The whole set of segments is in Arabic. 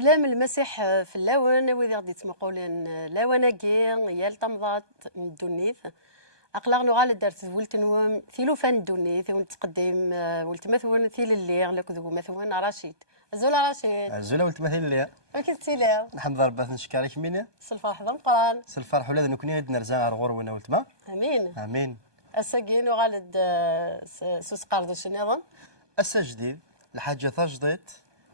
سلام المسيح في اللون وإذا غادي تمقولين لوناكي يا التمضات من الدنيث أقلق نغال دارت ولتنوم ثيلو فان الدنيث ونتقدم ولتمثون ثيل اللي لك ذو مثون رشيد زولا رشيد زولا ولتمثل اللي أكيد تيلا الحمد ربي نشكرك مينا الفرح ذا القران الفرح ولا نكوني عندنا رزان على الغور ونا ولتما امين امين الساقين وغالد سوس قاردوش نظن جديد الحاجه تجديد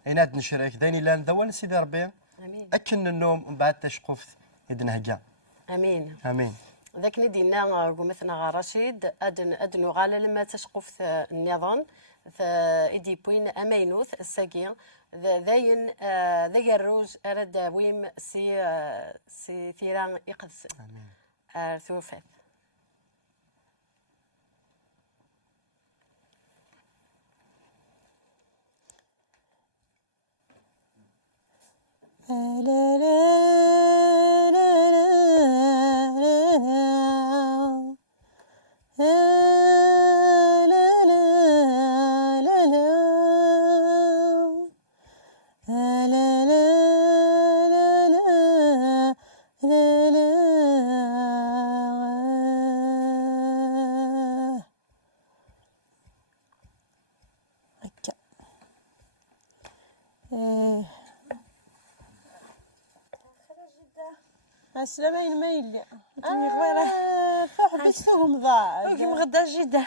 يناد نشريك دايني لان ذوان سيدي ربي امين اكن النوم من بعد تشقفت يدنا هكا امين امين ذاك ندينا قمثنا رشيد أدن غالا لما تشقف النظام فإدي بوين أمينوث الساقين ذاين ذاك الروج أرد ويم سي ثيران يقدس امين ثوفات لا لا السلامة ما يلي كيمي غويره فحبستهم ضاع كيما غدا جده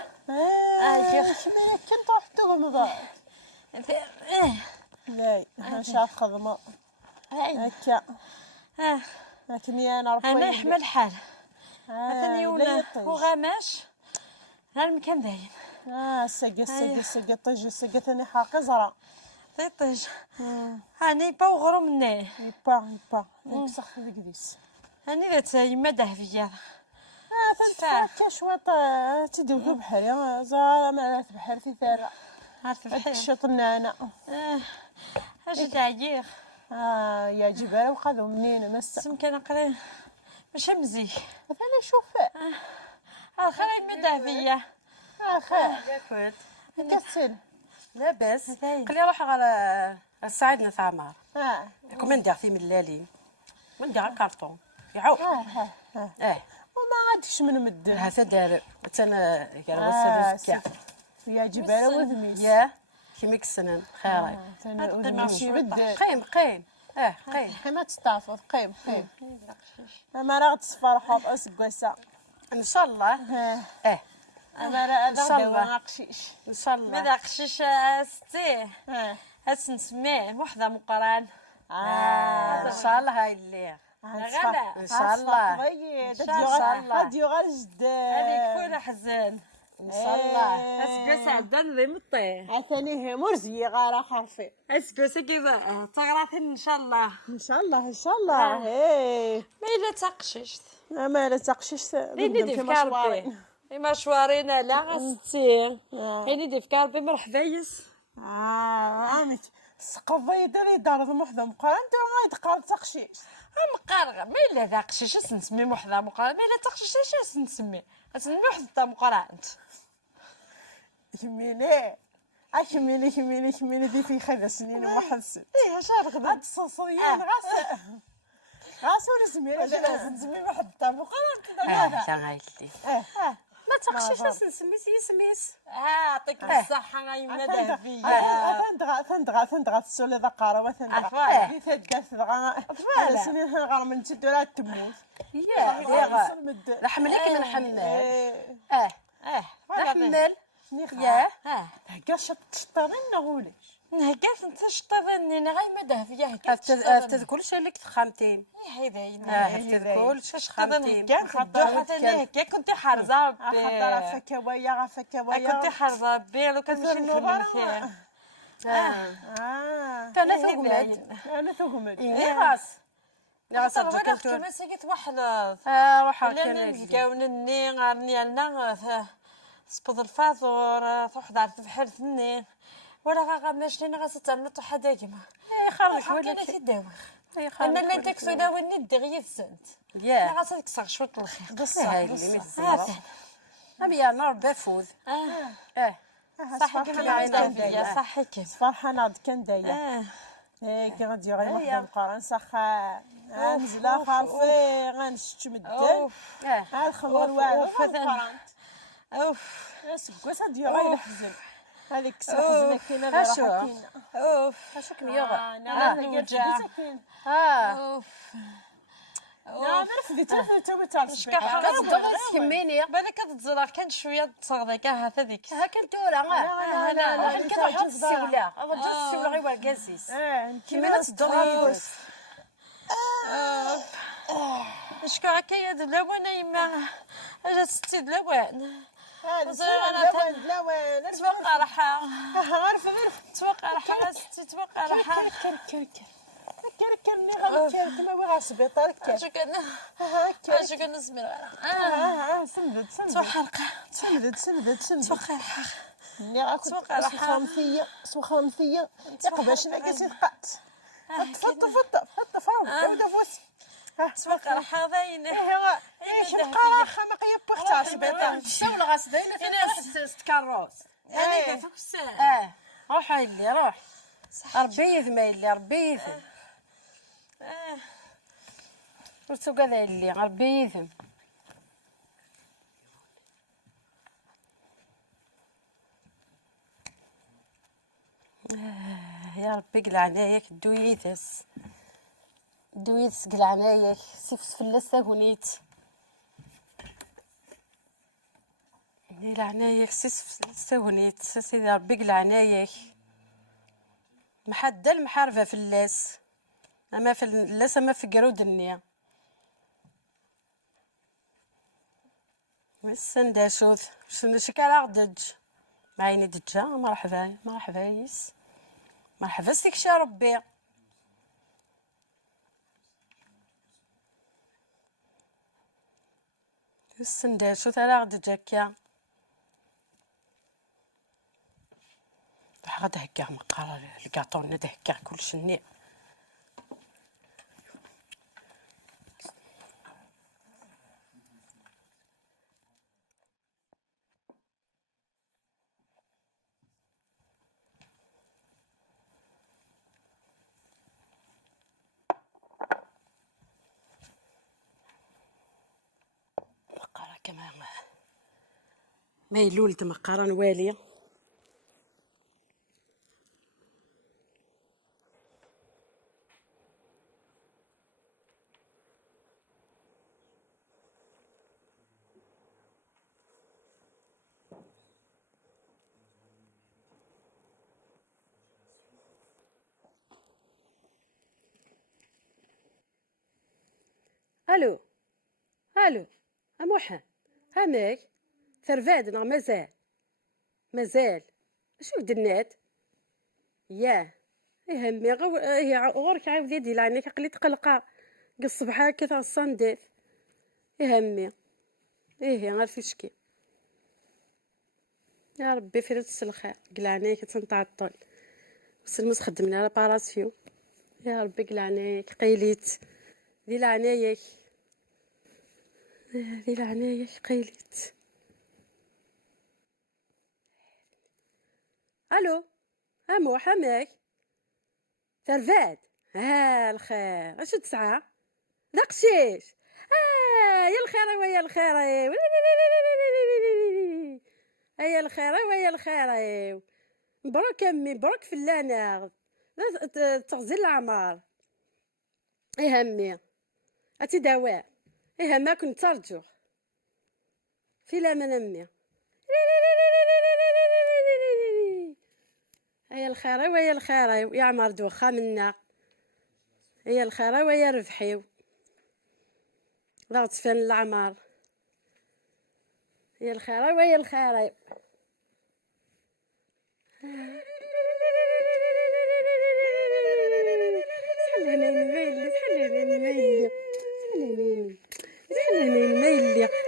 كنت حطوهم ضاع لا شاف خدمة هكا لكن انا عرفت انا يحمل الحال مثلا لا يونا يطيش. وغماش هالمكان دايم السقا طيج السقا ثاني حاقي زرع طيطيج هاني با وغرو مني يبا نكسخ ذيك ديس هاني ذات يما دهفيا تنفع شويط تدوك بحري زار ما بحر في ثارة عارفه بحال شطنا انا اش تعيير يا جبال وخذوا منين مس سمكن قري ماشي مزي انا شوف الخير يما دهفيا خير ياكل كسل لاباس زين. قال لي روح على ساعدنا ثامر ها كمان ندير في ملالين وندير كارطون يعوق وما عادش من مدن هذا دار انا قال وصل يا جبال وذميس يا كيميك السنن خيري ماشي بدل قيم قيم قيم ما تستعفض قيم ما راه تصفرحوا اسكوسا ان شاء الله انا راه إن شاء الله. ناقشيش ان شاء الله ماذا قشيش ستي هاس نسميه وحده مقران ان شاء الله هاي اللي غدا ان شاء الله هاديو غير جداد هذيك فولا حزان ان شاء الله اسكو سعدان ذي مطي عثاني مرزي غير خرفي اسكو سكيفا تغراثين ان شاء الله ان شاء الله ان شاء الله ايه ما الا تقششت ما لا تقشيش هيني دي في كاربي مشوارينا لا غستي هيني دي في كاربي مرحبا يس عامك سقضي داري دار محضر مقارنة غايد قال تقشيش مقارغه ما الا ذا قشيش نسمي وحده مقارنه ما الا تقشيش اش نسمي نسمي وحده مقارنه يميني يميني دي في خذ سنين وحسن ايه شارك هاد الصوصيين غاسو نسمي لازم نسمي وحده مقارنة لا هاي اللي ما تقشيش نسمي سميس يعطيك الصحه غاي من ذهبيه ثندغا تسولي ذا قارة أفوالا. وثندغا ثدقا ثدغا أفوالا. سنين غار من تشد ولا تموت يا نحملك من حمال نحمل يا هكا تشطرين نغوليش نهكات انت شطرني انا غاي ما دهفيه هكات افتذ كل شيء اللي تخمتين هي باين افتذ كل شيء شطرني تخمتين كان خدو حتى ليه هكا كنت حارزه خطر فكوايا كنت حارزه بي لو كان ماشي نخمم فيه انا ثقمت انا ثقمت راس راس صراحه الدكتور كما سيت واحد روح لا كان نلقاونني غارني لنا سبوط الفاطور فواحد عرفت بحال ثني ولا غا ماشي انا غتعملوا حدا كيما خرج ولا ولا تداوخ شيء انا لا تكسو داوني دغيا السنت يا غا تكسر شويه الخير بصح هاي اللي هذا ابي يا نار بفوز صح كما عينا عندك فيا. صح كيف فرحانة كان دايا كي غادي غير واحد هيا. مقارن سخا نزله أوف، خارفي غنشتم الدم اوف الخمر أوف، واعر أوف، مقارن اوف سكوس هادي غير حزن هذيك السحزنه أوف. كاينه بها أشو. راحه كاينه اوف اشوك ميوغا انا الوجع. كاين اه اوف لا ما رفدت انت ما تعرفش شكا حاجة كتدوغي تكميني بالك كتزرع كان شويه تصغدي كاع هذيك ها كنتورا لا لا لا بحال كتروح في السيوله هذا جوج السيوله غير وركاسيس كيما لا تدوغي شكا هكايا د لوان يما اجا ستي د لوان هذا زرعنا لوان لوان توقع راحه عارف غير توقع راحه ستي توقع راحه كركرني غير كما وغا السبيطار كير اش كنا هكا اش كنا نسمير سندد توحرقه سندد توقع راحه اللي غاكنت توقع راحه سوخرم فيا يقباش انا كاسي فقات فط فروم بدا فوسي توقع راحه باينه ايش بقى خمقيه بوختها السبيطار الشاوله غاسدين في ست كاروس انا كتوك الساعه اه روح اللي روح ربي يثم اللي ربي يثم ورتو كذا اللي ربي يثم يا ربي قلعنايك دويتس قلعنايك سيف فلس تاكونيت قلعنايك سيف فلس تاكونيت سيدي ربي قلعنايك محدة المحارفة في اللاس اما في اللاس اما في قرود النية السندا شوث شكال غدج معيني دجا مرحبا يس مرحبا استكشا ربي السندا شوث على غدج هكا غادا هكا مقارا الكاطون دا هكا كلشي النية مقارا كما ما يلول مقارا والي الو اموحه هاماك ثرفاد نغ مازال شو درنات ياه همي غورك عاود يدي لعنيك قليت قلقه الصبح هكا تاع الصنديف همي غير فيشكي يا ربي فرس الخير قلعنيك تنطعطل وسلمس خدمنا لاباراسيو يا ربي قلعنيك قيليت ذي لعنايك قيلت الو اموح هماك ترفاد الخير اش تسعى دقشيش يا الخير ويا الخير يا الخير ويا الخير مبروك امي مبروك فلانه تغزل العمار همي اتي دواء ما كنت ترجو في لا من امي يا الخير ويا الخير يا عمر دوخا منا يا الخير ويا ربحيو لا تفن العمر يا الخير ويا الخير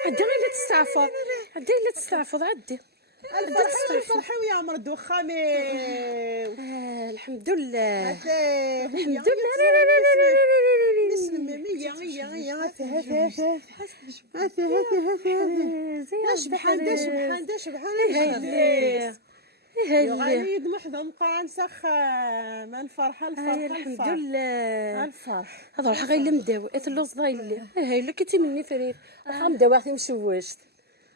عدي غير تستعفض عدي الفرحة ويا عمر دوخامي الحمد لله الحمد لله شبحان يغالي يد محضم قران سخام الفرحه الحمد لله. الفرح هذا راح غير المداوي اللوز ضايلي هاي لا كنتي مني فريد راح مداوي مشوشت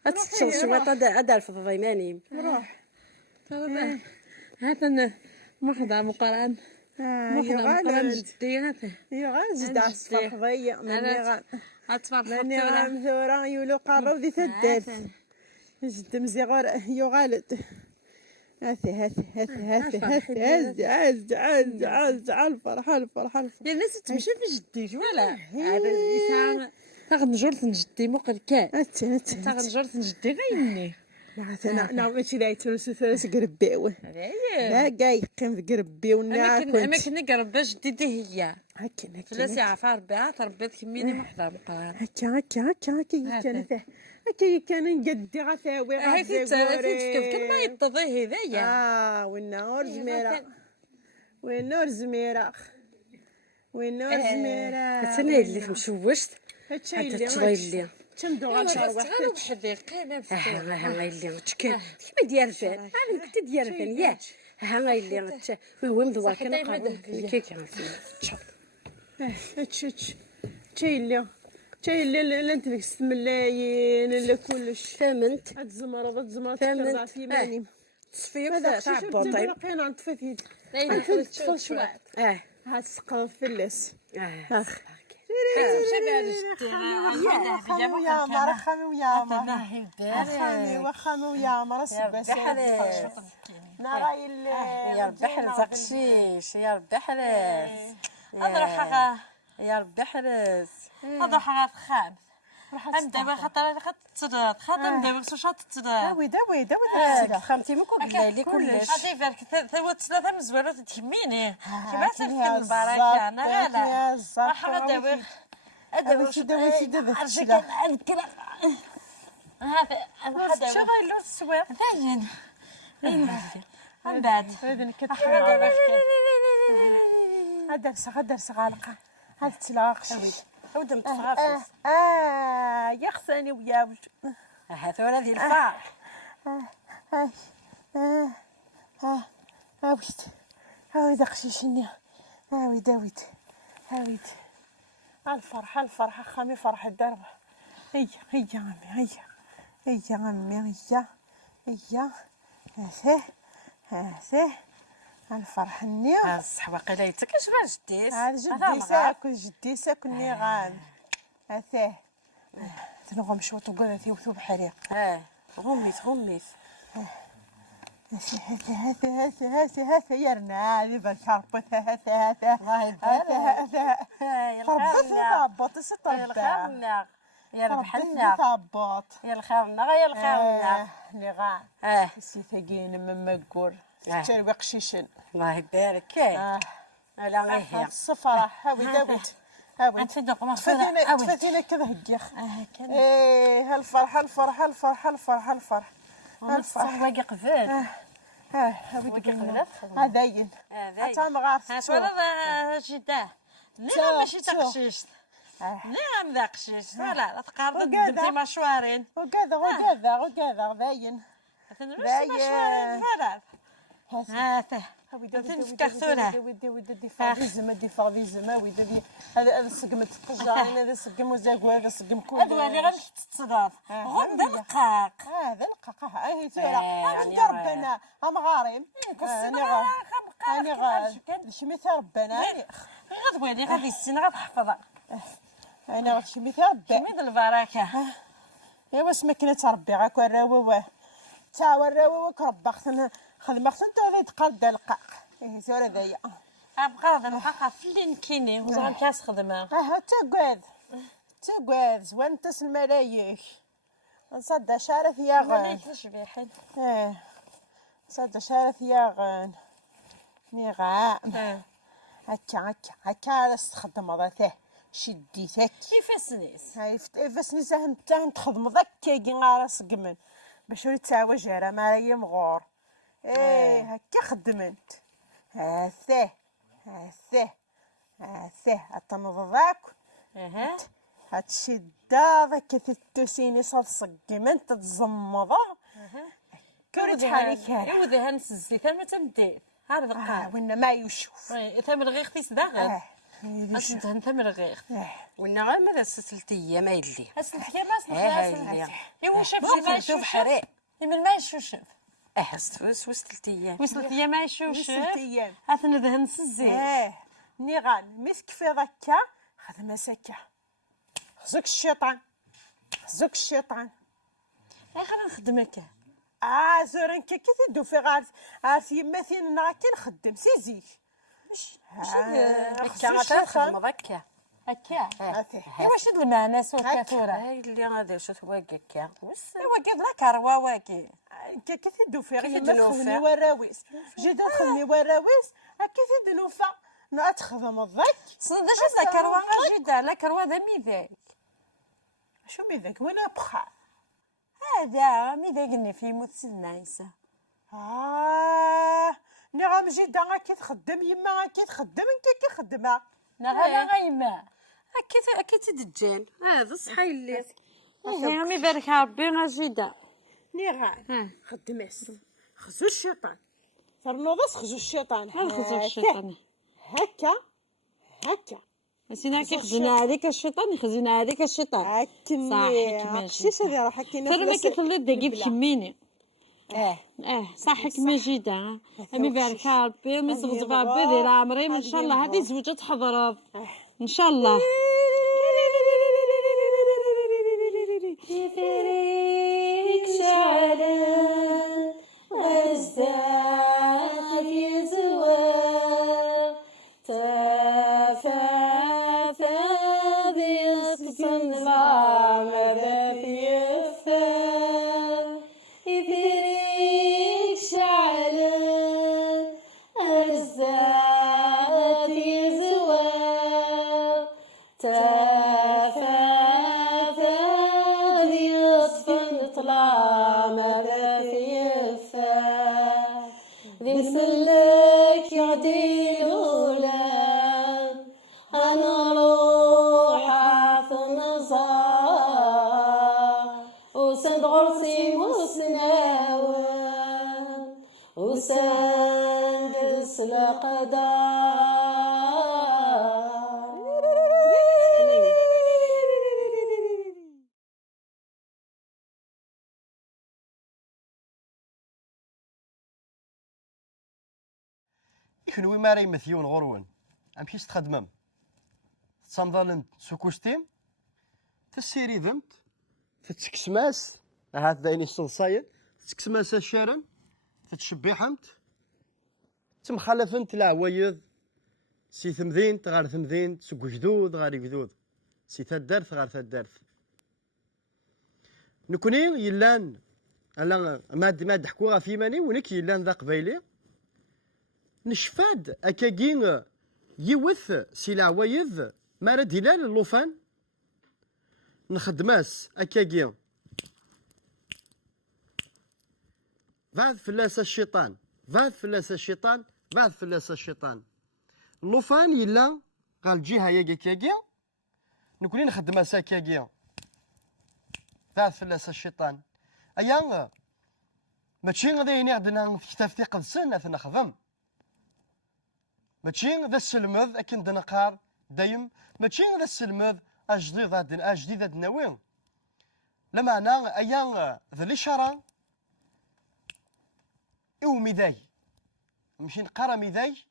هتشوشوا هذا الفضل ضيماني روح هذا محضر مقران يغالي جدي هذا يغالي جد عصفر ضيق مني أتصفر ماني غامثورة يولو قرب ذي ثدات جد مزيغور يغالد هاتي الفرحة يا الناس تمشي في جدي ولا هذا يسام تاخذ نجرت جدي مقر كان هاتي تاخذ نجرت جدي غيني أنا ماشي لا يتلوس قربيوه لا جاي قيم قربي أما كنا قرب جدي هي هكا فلاس يعرف ربيها تربيت كميني محضر مقران هكا كان نقدي غثاوي هاي كان ما يتضي هذايا والنور زميرة كتسنى اللي مشوشت هاتشي حتى تشغيلي تندو غنشروح انا وحدي قيمه ها اللي تشكل كيما ديال فان انا كنت ديال فان ياك ها اللي هو مدوار كان قابل كيك تشوف تشي اللي انت ديك السملايين اللي كلش فهمت تزمر فهمت. في ماني تصفيق تاع بوطيب باقيين عند تفاثيل تفضل شويه هاد السقف فلس اخ يا مرة خامي ويا مرة ما خامي ويا مرة بحرس نراي اللي يا ربي حرس قشيش يا ربي حرس اضرح يا ربي حرس اضرح خام دابا خاطر تصدر خاطر دابا سوشات تصدر داوي خامتي مكو بالليل كلش هادي فالك ثوت ثلاثه من الزوارات تهميني كيما تفكر البركه انا غالا راح دابا داوي عرفتي كان اذكر هذا هذا شغل له السواق باين من بعد هذا دابا هذا غالقه هاد تلاقش عود متفافس يا خساني ويا هذول ديال الفرح هاويد قشيشني هاويد الفرحة خامي فرحة الدرب هي عمي هذه الفرحة النية الصحواق ليتك اش باش ديس هذا جدي ساكن نيغان هذه تنغم شوط وقرثي وثوب حريق غميت هذا يرنا هذه بالشربت هذا ثبط الخامنة يا ربحنا ثبط يا الخامنة نغان سيثاقين من مقور تروي قشيشن الله يبارك لا غير الصفرة هاوي داوت هاوي تفاتينا كذا هجيخ ايه الفرحة واقي قفل هاوي دقنا هذاين حتى مغارس هذا جدا لا ماشي تقشيش نعم ذا قشيش لا تقارب بنتي مشوارين وكذا باين مشوارين فلا هذا هذا السقم تقجعين هذا السقم وزاق هذا السقم كله هذا اللي غنتصدر غدا القاق هذا القاق هاي ترى هذا ربنا هم غارم انا غاد شميت ربنا غدويني غادي السن غتحفظها انا شميت ربي ميد البركه ايوا سمكنه ربي غاك الراوه تا الراوه كربختنا خدمه انت غادي تقاد القاق ايه سوره ذايا ابقى هذا القاق فين كاينين وزغم كاس خدمه تقعد زوين تسمى رايك نصدى شارث يا غان وليت شبيحين صدى شارث يا غان نغام هكا على تخدم ذاته شديتك كيف سنيس هاي فاس انت تخدم ذاك كي غارس قمن باش ولي تساوى جاره ما راهي مغور هكا خدمت هاثاه التنظ ذاك هاتشدا ذاك تتوسيني صاد صقمن تتزمض كوري تحاليك يودي هانس الزيت ما تمدي عارف وين ما يشوف ثمن غير تيس داغل يشوف أصلا ثمن غير وإن غير ماذا ستلتي ما يدلي أصلا يا ما هاي إيوا شاف ما شوف يشوف حريق من ما يشوف وصلت ايام وصلت يا ما يشوف وصلت أيام. هاثنا ذهنس الزيت نيغان مسك في ذكا خدمة سكة خزوك الشيطان خزوك الشيطان خلينا نخدمك زورن كي تدو في غارس يماثين ناكي نخدم سيزيك كان تخدم ضكا هكا هاتي ايوا شد المعنى سو كثورة هاي اللي غادي شو واقع ايوا كيف لا كروا واكي كي تدو في كيف غير يدنو خدمي فيها؟ وراويس جيت خدمي وراويس كيف يدنو فا تخدم الضك صدق شو لا كروا جدا لا كروا ذا ميذاك شو بيدك وين بخا هذا ميذاقني في موت عيسى نعم جدا كي تخدم يما كي تخدم كي خدمه نغلا غيما اكيد تدجال هذا صحي اللي رامي بارك ربي غجدا نيغان خدمس خزو الشيطان فرنوضس خزو الشيطان نخزو الشيطان هكا هكا سينا كي خزنا هذيك الشيطان يخزنا هذيك الشيطان هاكني صحيح ماشي شيش هذه راح كاينه ترى ما كيطلع دقيق كميني صحك مجيدة أمي بارك ربي أمي زغزغ ربي دير عمري إن شاء الله هذه زوجة تحضر إن شاء الله يفريك شعلا وازداد يزوال تفافى بيصفن العمر في الثال يفريك شعلا وازداد يزوال تفافى بيصفن طلع ماذا في الثال ذي سلك يعدي الأولاد أنا روح ثنزار وسند غرسي مسناوان وسند السلقدار كنوي ما راي مثيون غرون امشي تخدمم تصمضل سوكوستيم تسيري ذمت تتسكسماس هات دايني الصلصايد تسكسماس الشارن تتشبيحمت تمخلفنت العوايض سي ثمذين غار ثمذين سكو جدود غار جدود سي تدرث غار تدرث نكوني يلان الا ما ضحكوها في ماني ونك يلان ذا قبايلي نشفاد اكاكين يوث سي العوايض ما رد هلال اللوفان نخدماس اكاكين بعد فلاس الشيطان بعد فلاس الشيطان بعد فلاس الشيطان اللوفان يلا قال جهه يا كاكي نكوني نخدماس اكاكين بعد فلاس الشيطان ايا ماشي غادي عندنا في كتاب ثقه السن نخدم ماشي ذا السلمذ اكن دنقار دايم ماشي ذا السلمذ اجديد اجديد ناوي لما انا ايا ذا الاشاره او ميداي نمشي نقرا ميداي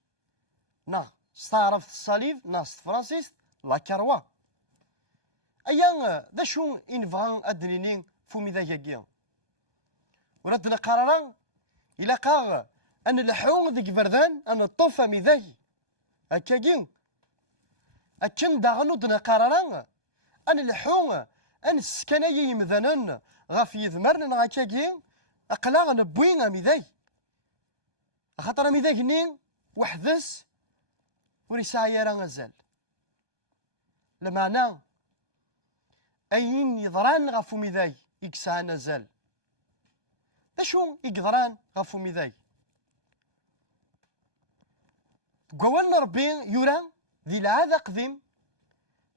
نا استعرف الصليب ناس فرانسيس لا كاروا ايا ذا شو انفغان ادنينين فو ميداي كيا ورد نقرا الى قاغ ان الحون ذيك بردان ان الطوفه ميداي هكاكين أكن داغنو دنا قرارا أن الحون أن السكنايا يمذنن غاف يذمرن هكاكين أقلا نبوين ميداي خاطر ميداي نين وحدس وريساعي راه غزال لمعنى أين يضران غافو ميداي إكسا نزال شو يقدران غافو ميداي قوالنا ربي يورا ذي العادة قديم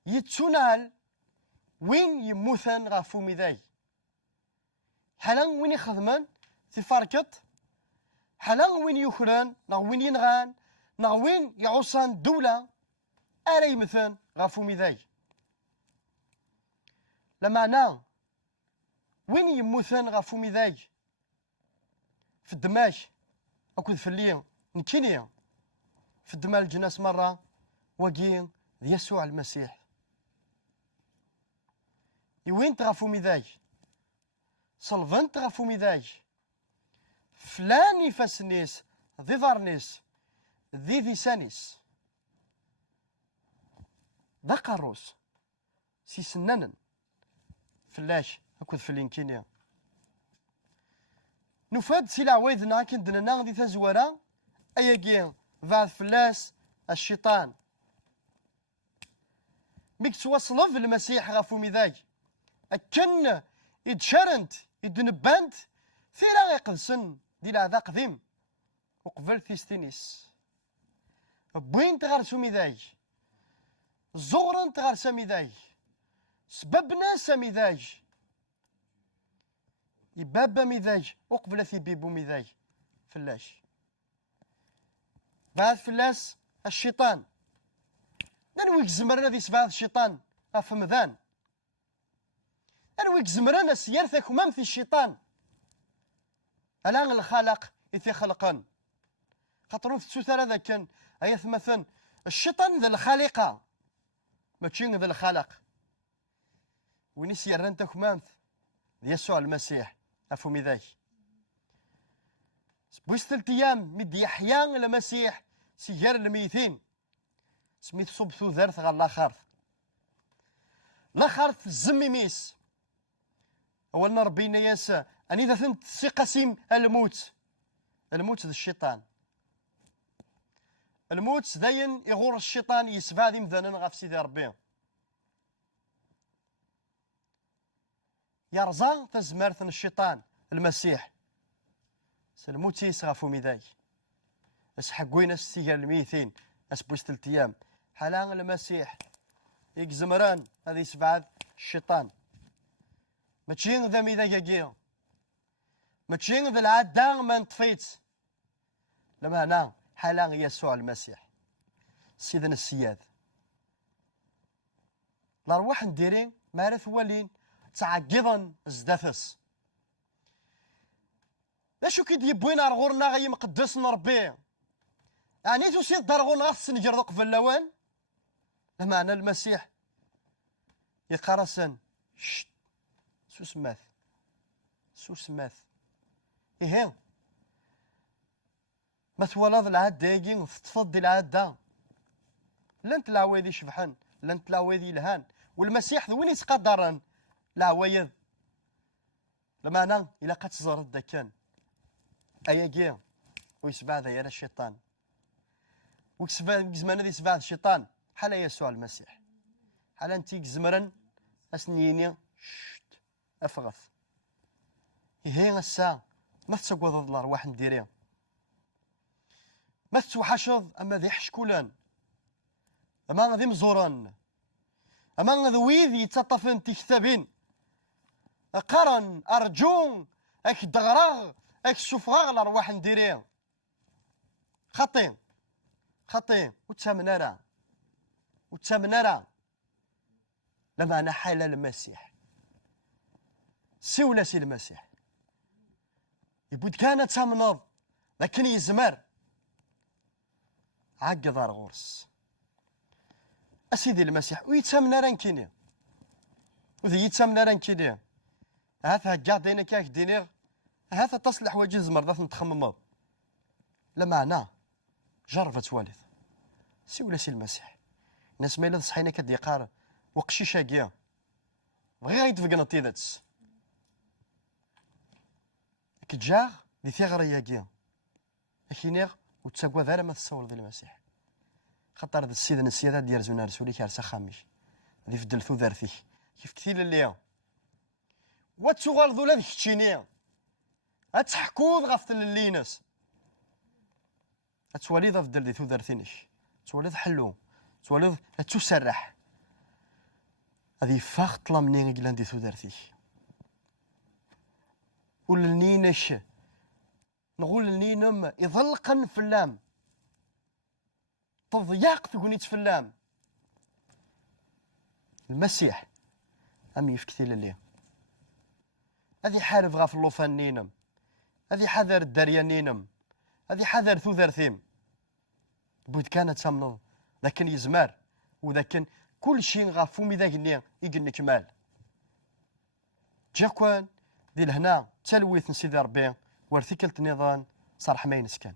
يتسونال وين يموثن غافو ميداي حالا وين يخدمان تفاركت حالا وين يخران نا وين ينغان نا وين يعوصان الدولة أري مثلا غافو ميداي لمعنى وين يموثان غافو ميداي في الدماش أكود في الليل نكينيا في الدماء الجناس مرة وقين يسوع المسيح وين تغافو ميداي صلفن تغافو ميداي فلان يفاسنيس ذي ظارنيس ذي ذيسانيس ذا قاروس سي سنانا فلاش أكود في الانكينيا نفاد سي العوايدنا كندنا ذي تزورا أياكي بعد فلاس الشيطان ميك توصلف المسيح غافو ميداي أكن يتشرنت يدنبانت ثيرا يقدسن دي العذا قديم وقبل تيستينيس بوين تغرسو ميداي زغرن تغرسا ميداي سببنا سميداي يبابا ميداي وقبل في بيبو ميداي فلاش بعد فلاس الشيطان ننويك زمرنا ذي سبعة الشيطان أفمذان ننويك زمرنا سيارتك ومام في الشيطان الان الخالق إثي خلقا خاطرو في السوثر هذا كان أيث مثلا الشيطان ذا الخالقة ماشي ذا الخالق وين سيارتك ومام يسوع المسيح أفهمي ذاك بويس 3 أيام مد يحيى المسيح سيجار الميتين سميت صوب ثو ذرث غير لا خارث الزمي ميس أولنا ربينا ياسا أني إذا ثنت سي قسيم الموت ذا الشيطان الموت داين يغور الشيطان يسبع ذي مذنن غاف سيدي ربي يرزا تزمرث الشيطان المسيح سلموت يسغفو ميداي اسحقوين السيجار الميتين اسبوس 3 أيام حالا المسيح يكزمران هذه سبعة الشيطان ماشي ذا ميدا ياكيا ماشي ذا العادة ما نطفيت لما أنا حالا يسوع المسيح سيدنا السياد الأرواح نديرين مارث والين تعقضا زدافس اشو كي يبوين غورنا غي مقدس ربي يعني توسيد دارغون غاس نجرد قبل لوان لما أنا المسيح يقرسن شت سوسماث إيه ما توالض العادة يجي تفضي العادة لنت العوايد يشبحن لنت العوايد يلهان والمسيح وين يتقدرن العوايد لما أنا إلا قد تزرد داكان أياكي ويسبع ذا يرى الشيطان وكسبان زمان هذه سبع الشيطان حالا يسوع المسيح حالا انتي زمرن اسنيني شت افغث هي الساعة ما تسقوض الارواح نديريها ما تتوحشض اما ذي حشكولان اما ذي مزوران اما ذويذ يتطفن تكتبين قرن ارجون اك دغراغ اك سفغاغ الارواح نديريها خطين وتسامنا لما أنا حال المسيح سولا سي المسيح يبود كانت تامنض لكن يزمر عقد غرس أسيدي المسيح ويتسامنا رانكيني وذي يتسامنا رانكيني هذا قاعدين كاك دينير هذا تصلح وجه زمر ذات نتخممض لما أنا جربت والد سولا سي المسيح ناس ما إلا صحينا كديقار وقشيشة كيا غير يتفقنا تيداتس كتجاغ دي ثغرية كيا أكينيغ وتساقوا ذا ما تصور ذي المسيح خاطر ذا السيدنا السيادة ديال زونا رسولي كارسا خامش ذي فدل ثو ذارثي كيف كثير اللي واتسوغال ذولا ذي كتشينيا أتحكوذ غفت الليناس أتوالي ذا فدل ذي ثو ذارثينش تولد حلو تولد تسرح هذه فاخ طلا منين قلان دي ثودرتي ولنينش نقول لنينم يظلقن فلام تضياق تقولي تفلام المسيح أم يفكتي للي هذه حارف غاف اللوفان نينم، هذه حذر الداريا نينم، هذه حذر ثوثرثيم بود كانت تمنض لكن يزمار وذاك كل شيء غاف فمي ذاك النية يقلني كمال جاكوان دي لهنا تلويث نسيدي ربي ورثيكلت نظام صرح ما ينسكن.